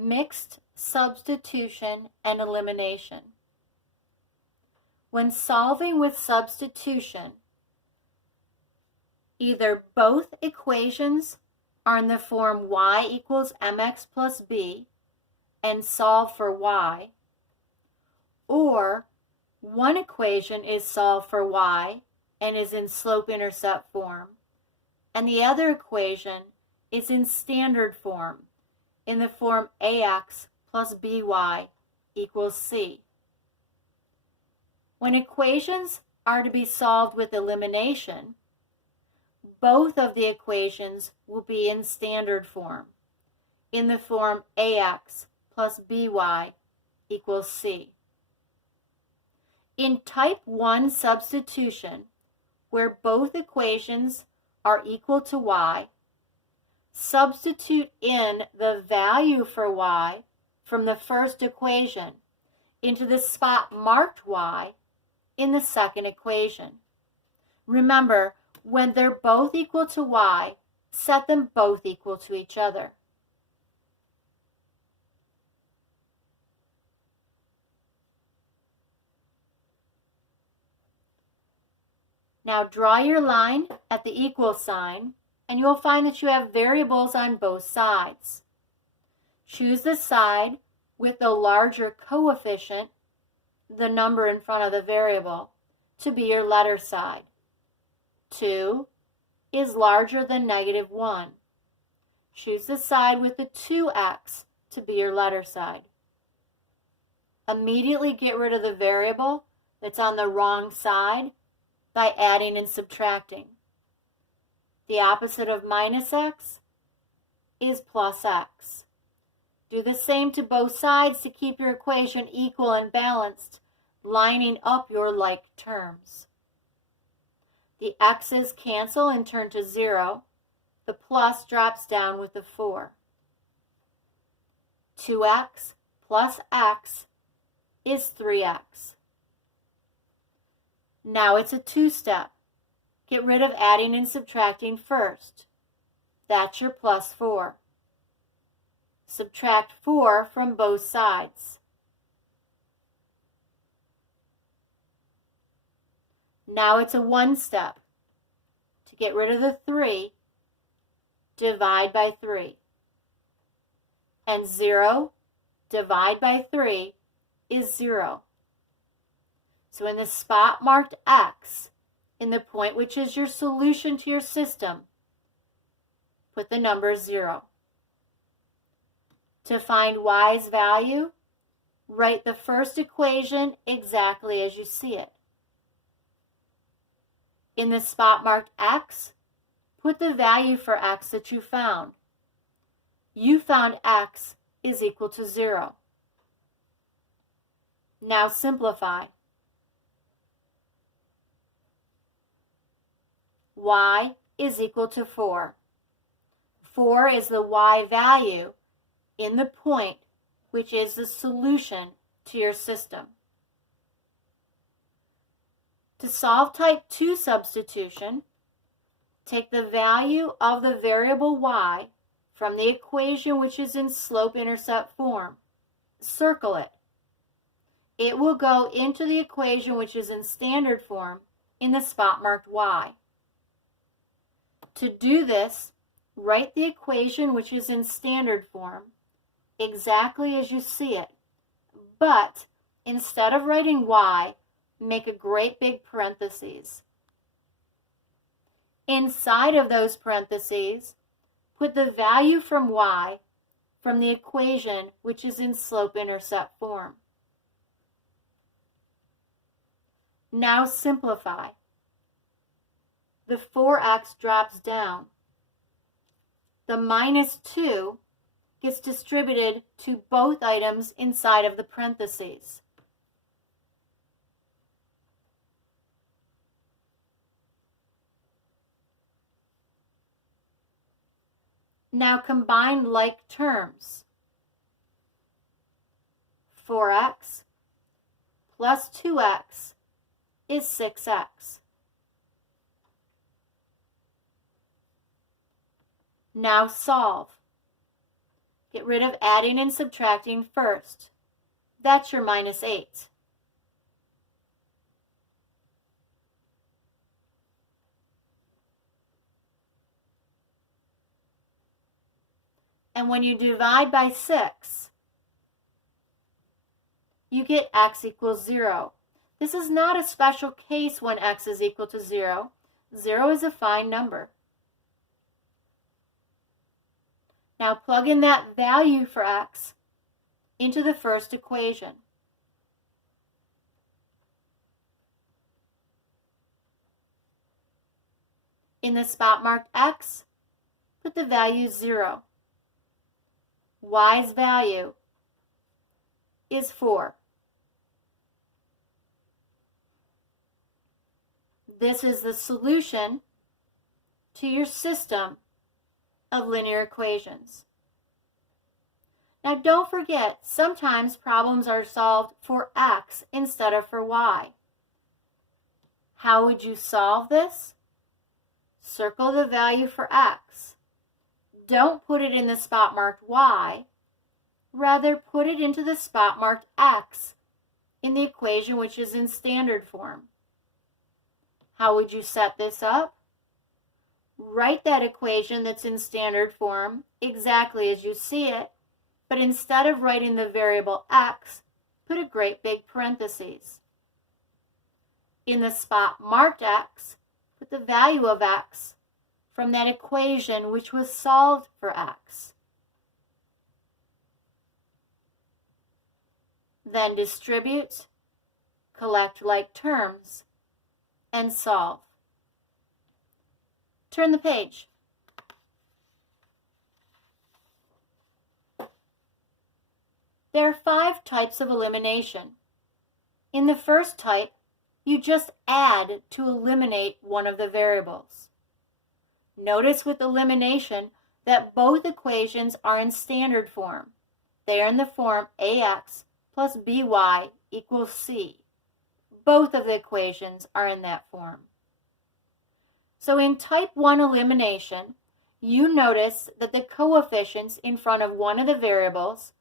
mixed substitution and elimination. When solving with substitution, either both equations are in the form y equals mx plus b and solve for y, or one equation is solved for y and is in slope-intercept form, and the other equation is in standard form, in the form ax plus by equals c. When equations are to be solved with elimination, both of the equations will be in standard form, in the form ax plus by equals c. In type 1 substitution, where both equations are equal to y, substitute in the value for y from the first equation into the spot marked y in the second equation. Remember, when they're both equal to y, set them both equal to each other. Now draw your line at the equal sign, and you'll find that you have variables on both sides. Choose the side with the larger coefficient, the number in front of the variable, to be your letter side. 2 is larger than -1. Choose the side with the 2x to be your letter side. Immediately get rid of the variable that's on the wrong side by adding and subtracting. The opposite of minus x is plus x. Do the same to both sides to keep your equation equal and balanced, lining up your like terms. The x's cancel and turn to 0. The plus drops down with the 4. 2x plus x is 3x. Now it's a two-step. Get rid of adding and subtracting first. That's your plus 4. Subtract 4 from both sides. Now it's a one-step. To get rid of the 3, divide by 3. And 0 divided by 3 is 0. So in the spot marked x, in the point which is your solution to your system, put the number 0. To find y's value, write the first equation exactly as you see it. In the spot marked x, put the value for x that you found. You found x is equal to 0. Now simplify. Y is equal to 4. 4 is the y value in the point which is the solution to your system. To solve type 2 substitution, take the value of the variable y from the equation which is in slope-intercept form. Circle it. It will go into the equation which is in standard form in the spot marked y. To do this, write the equation which is in standard form exactly as you see it, but instead of writing y, make a great big parentheses. Inside of those parentheses, put the value from y from the equation which is in slope-intercept form. Now simplify. The 4x drops down. The minus 2 gets distributed to both items inside of the parentheses. Now combine like terms. 4x plus 2x is 6x. Now solve. Get rid of adding and subtracting first. That's your minus 8. And when you divide by 6, you get x equals 0. This is not a special case when x is equal to 0. 0 is a fine number. Now plug in that value for x into the first equation. In the spot marked x, put the value 0. Y's value is 4. This is the solution to your system of linear equations. Now don't forget, sometimes problems are solved for x instead of for y. How would you solve this? Circle the value for x. Don't put it in the spot marked y. Rather, put it into the spot marked x in the equation which is in standard form. How would you set this up? Write that equation that's in standard form exactly as you see it, but instead of writing the variable x, put a great big parentheses. In the spot marked x, put the value of x from that equation which was solved for x. Then distribute, collect like terms, and solve. Turn the page. There are 5 types of elimination. In the first type, you just add to eliminate one of the variables. Notice with elimination that both equations are in standard form. They are in the form ax plus by equals c. Both of the equations are in that form. So in type 1 elimination, you notice that the coefficients in front of one of the variables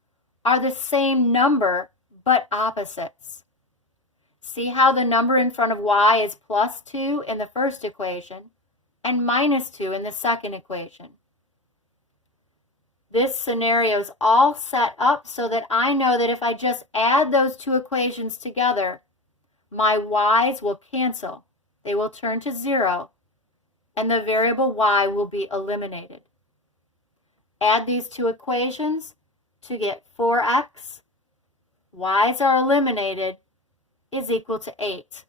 are the same number but opposites. See how the number in front of y is plus 2 in the first equation and minus 2 in the second equation. This scenario is all set up so that I know that if I just add those two equations together, my y's will cancel. They will turn to 0, and the variable y will be eliminated. Add these two equations to get 4x, y's are eliminated, is equal to 8.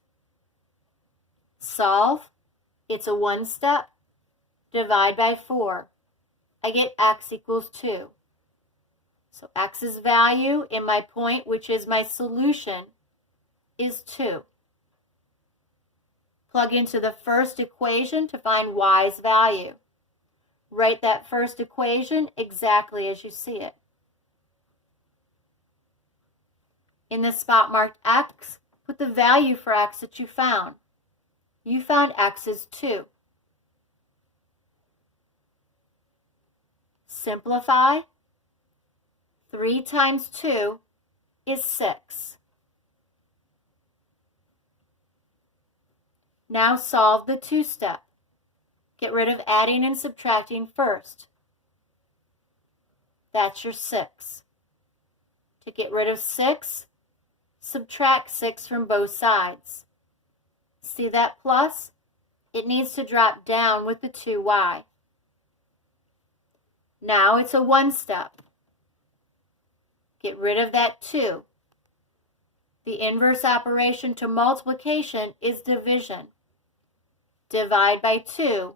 Solve, it's a one-step, divide by 4. I get x equals 2. So x's value in my point, which is my solution, is 2. Plug into the first equation to find y's value. Write that first equation exactly as you see it. In the spot marked x, put the value for x that you found. You found x is 2. Simplify. 3 times 2 is 6. Now solve the 2-step. Get rid of adding and subtracting first. That's your 6. To get rid of 6, subtract 6 from both sides. See that plus? It needs to drop down with the 2y. Now it's a one-step. Get rid of that 2. The inverse operation to multiplication is division. Divide by 2.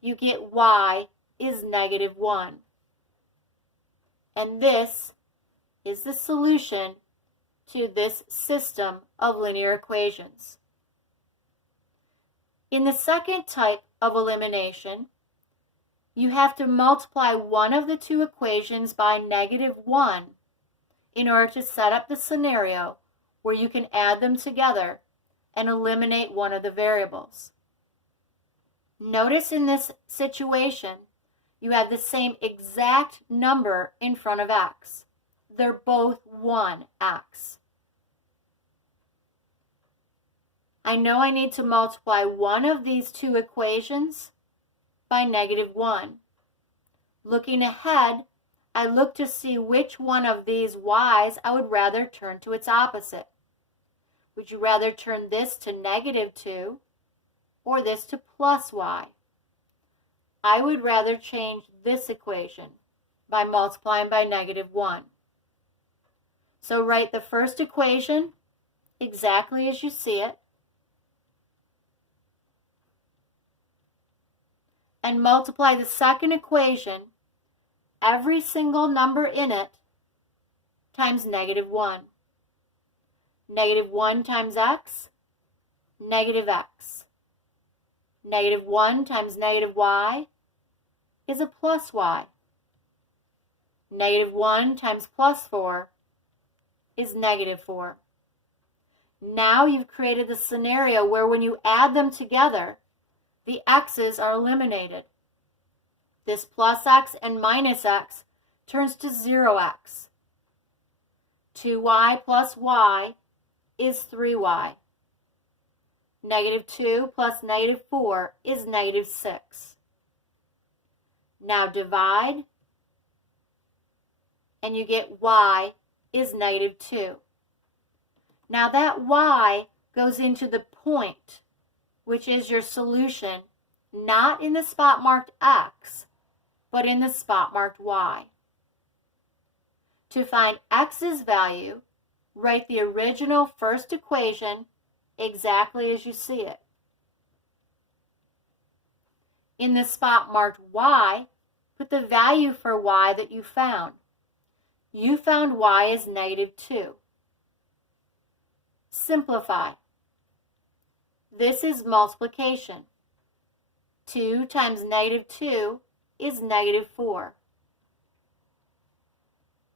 You get y is -1. And this is the solution to this system of linear equations. In the second type of elimination, you have to multiply one of the two equations by -1 in order to set up the scenario where you can add them together and eliminate one of the variables. Notice in this situation, you have the same exact number in front of x. They're both 1x. I know I need to multiply one of these two equations by -1. Looking ahead, I look to see which one of these y's I would rather turn to its opposite. Would you rather turn this to -2 or this to plus y? I would rather change this equation by multiplying by -1. So write the first equation exactly as you see it, and multiply the second equation, every single number in it, times -1. -1 times x, -x. -1 times -y is a plus y. -1 times +4 is -4. Now you've created the scenario where when you add them together, the x's are eliminated. This plus x and minus x turns to 0x. 2y plus y is 3y. -2 plus -4 is -6. Now divide, and you get y is -2. Now that y goes into the point, which is your solution, not in the spot marked x, but in the spot marked y. To find x's value, write the original first equation exactly as you see it. In the spot marked y, put the value for y that you found. You found y is -2. Simplify. This is multiplication. 2 times -2 is -4.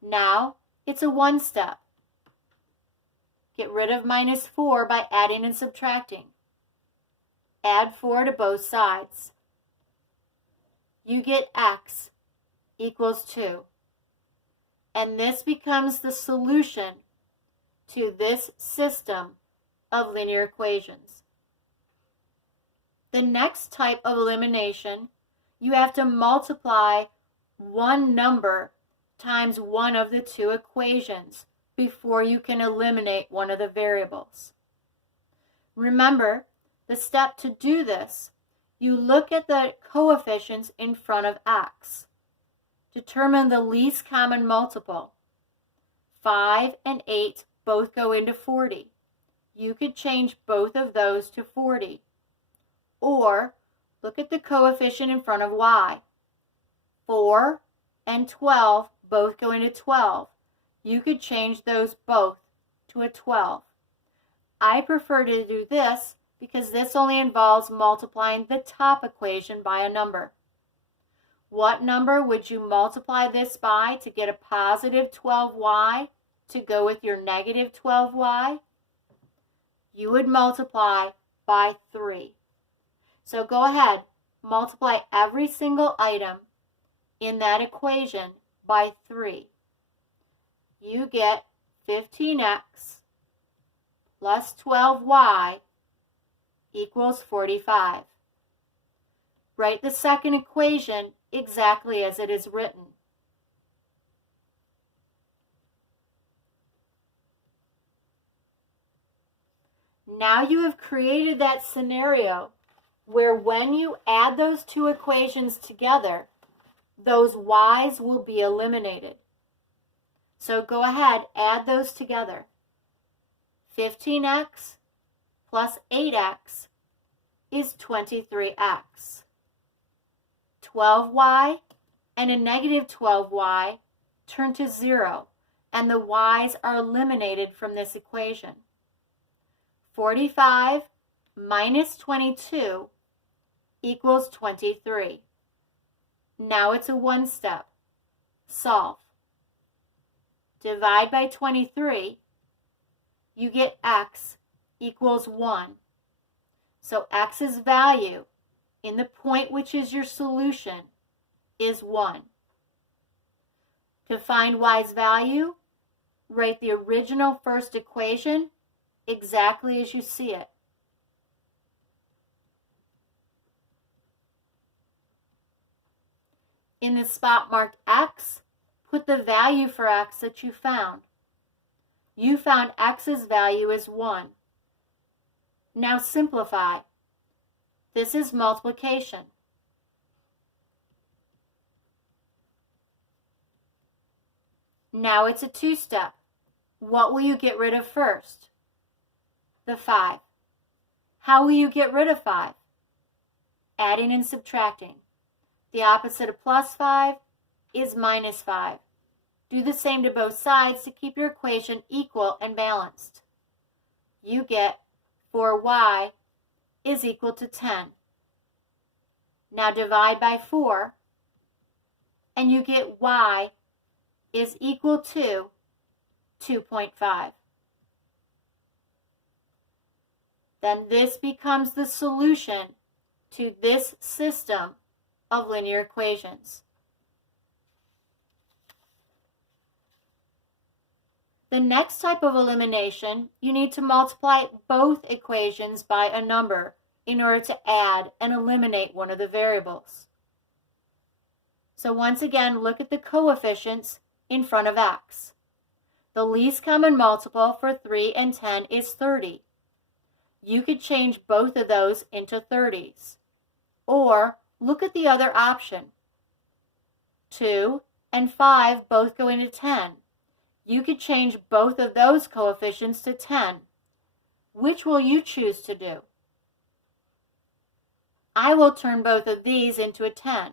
Now it's a one step. Get rid of -4 by adding and subtracting. Add 4 to both sides. You get x equals 2. And this becomes the solution to this system of linear equations. The next type of elimination, you have to multiply one number times one of the two equations before you can eliminate one of the variables. Remember, the step to do this, you look at the coefficients in front of x. Determine the least common multiple. 5 and 8 both go into 40. You could change both of those to 40. Or look at the coefficient in front of y. 4 and 12 both go into 12. You could change those both to a 12. I prefer to do this because this only involves multiplying the top equation by a number. What number would you multiply this by to get a positive 12y to go with your negative 12y? You would multiply by 3. So go ahead, multiply every single item in that equation by 3. You get 15x plus 12y equals 45. Write the second equation exactly as it is written. Now you have created that scenario where when you add those two equations together, those y's will be eliminated. So go ahead, add those together. 15x plus 8x is 23x. 12y and a negative 12y turn to 0, and the y's are eliminated from this equation. 45 minus 22 equals 23. Now it's a one step. Solve. Divide by 23. You get x equals 1. So x's value in the point which is your solution is 1. To find y's value, write the original first equation exactly as you see it. In the spot marked x, put the value for x that you found. You found x's value as 1. Now simplify. This is multiplication. Now it's a two-step. What will you get rid of first? The 5. How will you get rid of 5? Adding and subtracting. The opposite of plus 5 is minus 5. Do the same to both sides to keep your equation equal and balanced. You get 4y is equal to 10. Now divide by 4, and you get y is equal to 2.5. Then this becomes the solution to this system of linear equations. The next type of elimination, you need to multiply both equations by a number in order to add and eliminate one of the variables. So once again, look at the coefficients in front of x. The least common multiple for 3 and 10 is 30. You could change both of those into 30s. Or look at the other option. 2 and 5 both go into 10. You could change both of those coefficients to 10. Which will you choose to do? I will turn both of these into a 10.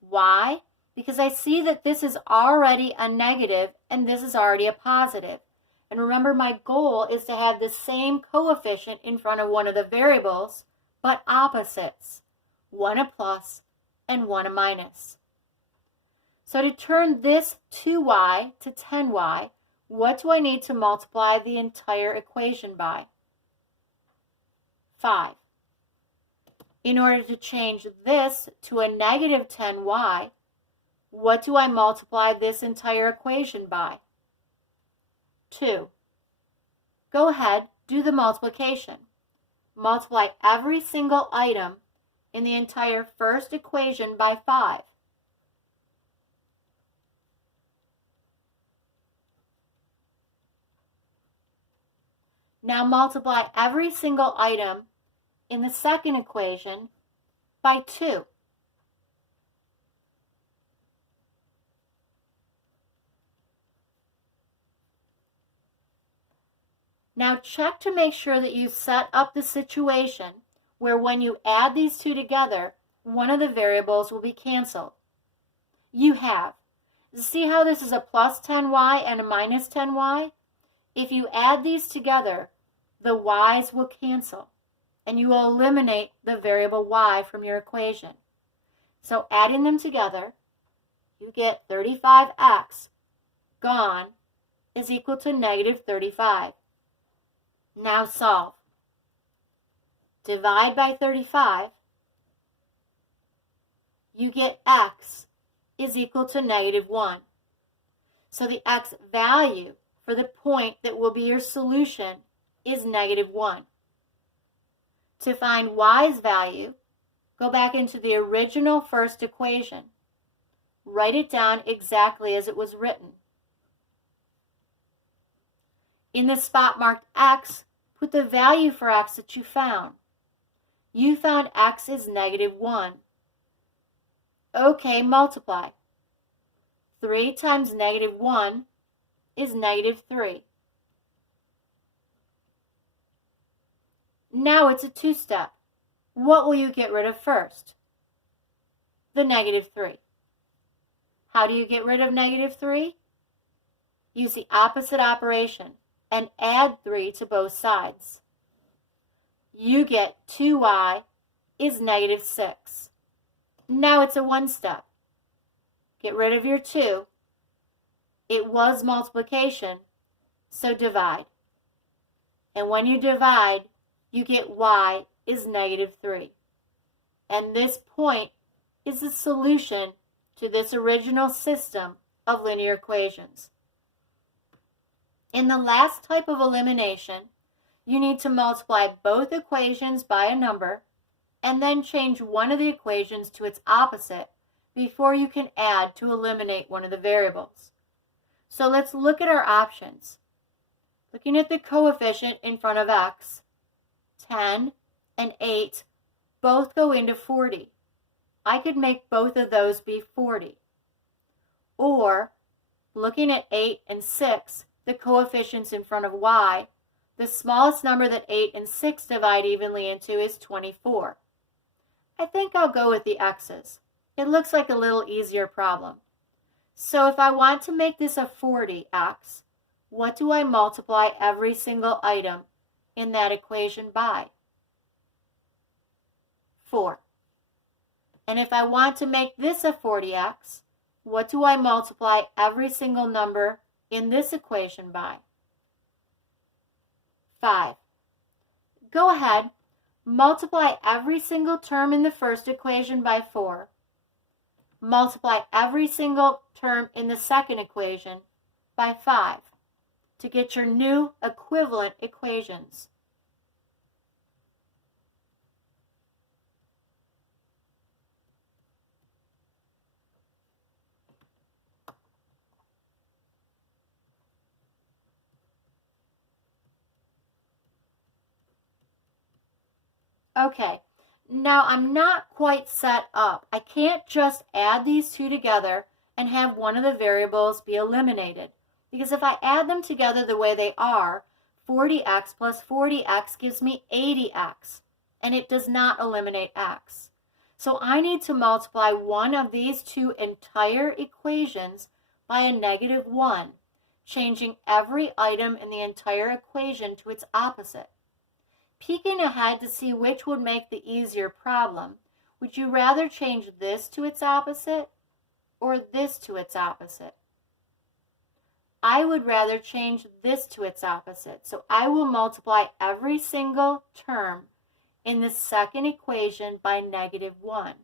Why? Because I see that this is already a negative and this is already a positive. And remember, my goal is to have the same coefficient in front of one of the variables, but opposites. One a plus and one a minus. So to turn this 2y to 10y, what do I need to multiply the entire equation by? 5. In order to change this to a negative 10y, what do I multiply this entire equation by? 2. Go ahead, do the multiplication. Multiply every single item in the entire first equation by 5. Now multiply every single item in the second equation by 2. Now check to make sure that you set up the situation where when you add these two together, one of the variables will be canceled. You have. See how this is a plus 10y and a minus 10y? If you add these together, the y's will cancel, and you will eliminate the variable y from your equation. So adding them together, you get 35x gone is equal to negative 35. Now solve. Divide by 35. You get x is equal to negative 1. So the x value for the point that will be your solution is negative 1. To find y's value, go back into the original first equation. Write it down exactly as it was written. In the spot marked x, put the value for x that you found. You found x is negative 1. Okay, multiply. 3 times negative 1 is negative 3. Now it's a two-step. What will you get rid of first? The negative 3. How do you get rid of negative 3? Use the opposite operation and add 3 to both sides. You get 2y is negative 6. Now it's a one-step. Get rid of your 2. It was multiplication, so divide. And when you divide, you get y is negative 3. And this point is the solution to this original system of linear equations. In the last type of elimination, you need to multiply both equations by a number and then change one of the equations to its opposite before you can add to eliminate one of the variables. So let's look at our options. Looking at the coefficient in front of x, 10 and 8 both go into 40. I could make both of those be 40. Or, looking at 8 and 6, the coefficients in front of y, the smallest number that 8 and 6 divide evenly into is 24. I think I'll go with the x's. It looks like a little easier problem. So if I want to make this a 40x, what do I multiply every single item in that equation by? 4. And if I want to make this a 40x, what do I multiply every single number in this equation by? 5. Go ahead, multiply every single term in the first equation by 4. Multiply every single term in the second equation by 5 to get your new equivalent equations. Okay, now I'm not quite set up. I can't just add these two together and have one of the variables be eliminated. Because if I add them together the way they are, 40x plus 40x gives me 80x, and it does not eliminate x. So I need to multiply one of these two entire equations by a -1, changing every item in the entire equation to its opposite. Peeking ahead to see which would make the easier problem, would you rather change this to its opposite or this to its opposite? I would rather change this to its opposite, so I will multiply every single term in the second equation by -1.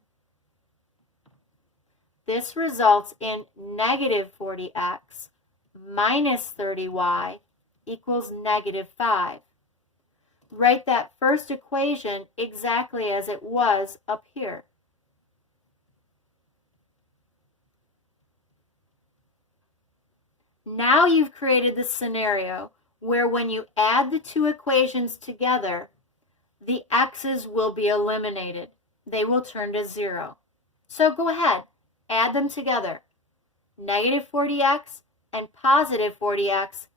This results in -40x minus 30y equals -5. Write that first equation exactly as it was up here. Now you've created the scenario where when you add the two equations together, the x's will be eliminated. They will turn to 0. So go ahead, add them together. -40x and +40x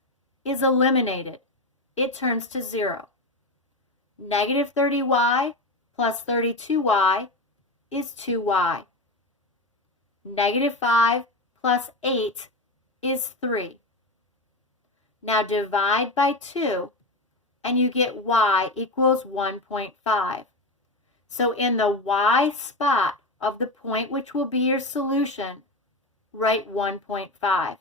is eliminated. It turns to 0. -30y plus 32y is 2y. -5 plus 8 is 3. Now divide by 2 and you get y equals 1.5. So in the y spot of the point which will be your solution, write 1.5.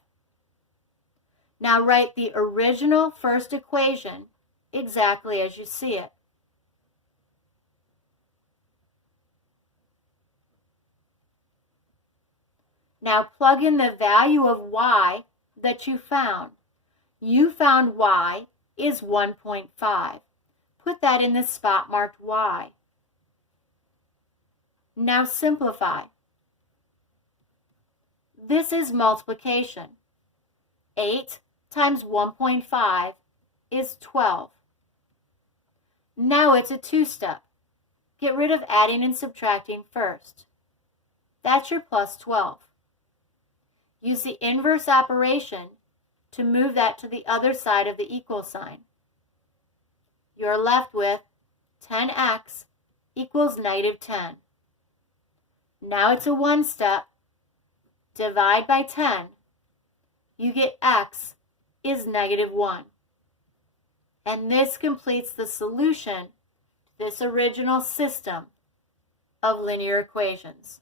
Now write the original first equation exactly as you see it. Now plug in the value of y that you found. You found y is 1.5. Put that in the spot marked y. Now simplify. This is multiplication. 8 times 1.5 is 12. Now it's a two-step. Get rid of adding and subtracting first. That's your plus 12. Use the inverse operation to move that to the other side of the equal sign. You're left with 10x equals -10. Now it's a one-step. Divide by 10. You get x is -1. And this completes the solution to this original system of linear equations.